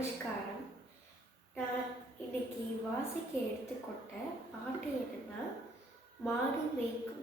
நமஸ்காரம். நான் இன்னைக்கு வாசிக்க எடுத்துக்கொண்ட பாட்டு என்னன்னா மாடு மேய்க்கும்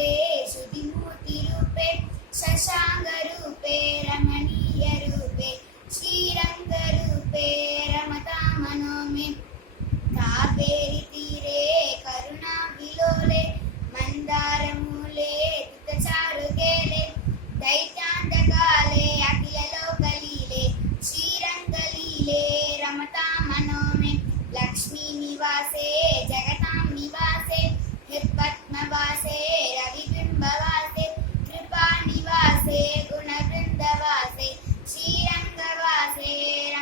రూపే సుధిమూర్తి రూపే శశాంగ రూపే రమణీయ రూపే శ్రీరంగ రూపే రమతా మనోమే కావేరి తీరే కరుణా విలోలే మందార జగతాం నివాసే పద్మవాసే Shakira.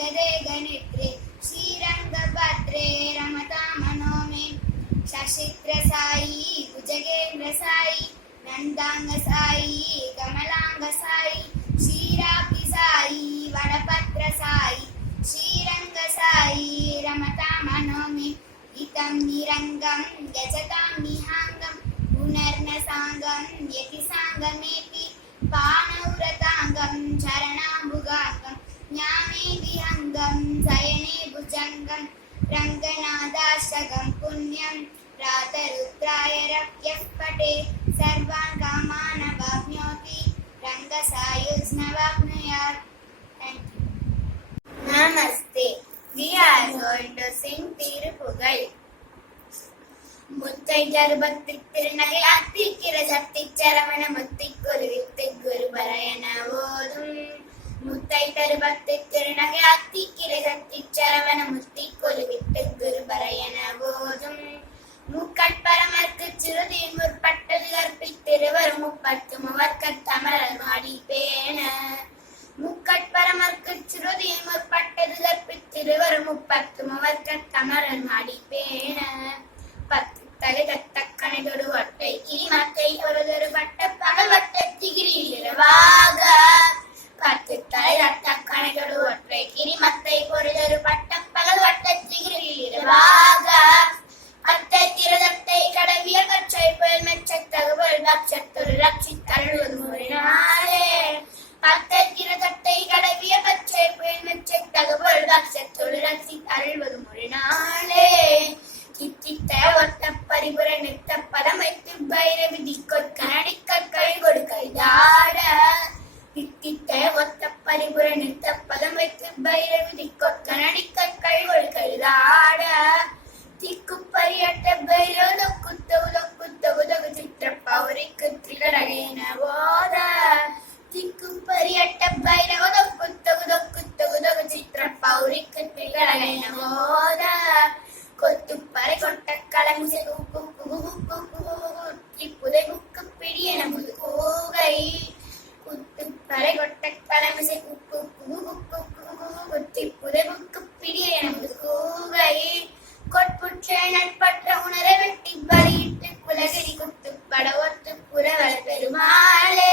गदे गणित्रे श्रीरङ्गभद्रे रमतामनोमे शशित्रसाई भुजगेन्द्रसाई नन्दाङ्गसाई कमलाङ्गसाई श्रीरापिसाई वरपत्रसाई श्रीरङ्गसाई रमतां नोमे इतं निरङ्गं गजतां निहाङ्गं पुनर्नसाङ्गं यतिसाङ्गमेति पाणौरताङ्गं चरणाम्बुगाङ्गम् ज्ञाने विहङ्गं शयने भुजङ्गं रङ्गनादाशकं पुण्यं प्रातरुद्राय रव्यः पटे सर्वान् कामानवाप्नोति रङ्गसायुज्नवाप्नुयात् Thank you. Namaste. We are going to sing Thiruppugazh முத்தை ஜருபத்தி திருநகை அத்திக்கிற சக்தி சரவண முத்தி இருவர் முப்பத்து முவர்க்க கமரன் மாடி பேண. பத்து தலை தத்த கணைதொடு ஒட்டை கிரிமத்தை ஒருதொரு பட்ட பகவட்ட திகிரி இரவாக. பத்து தலை தத்த கணைதொடு ஒற்றை கிரிமத்தை பறை கொட்ட குத்தி புதை புக்கு பிடியன முது கூகை நட்பற்ற உணர வெட்டி பலியிட்டு குலகிரி குத்து பட ஒத்து புறவர பெருமாளே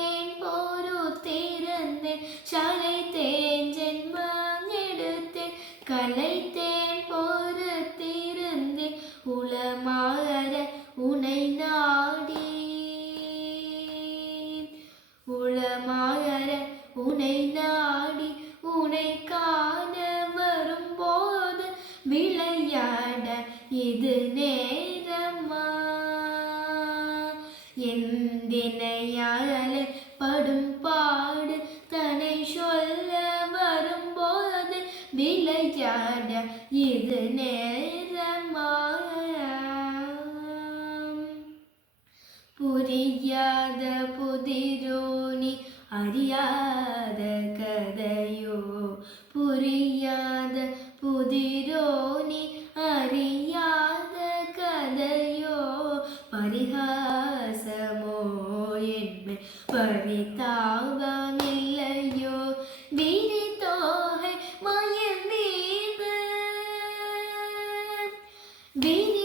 மாயர உனை நாடி உனை காண வரும்போது விளையாட இது நேரமா? என் படும் பாடு தனை சொல்ல வரும்போது விளையாட இது நேரமா? புரியாத புதிரோ അറിയാത കഥയോ പുരിയാത പുതിരോനി അറിയാത കഥയോ പരിഹാസമോ എന്മേ പരിതാപമില്ലയോ? വിരിതോഹ മയമേത് വിരി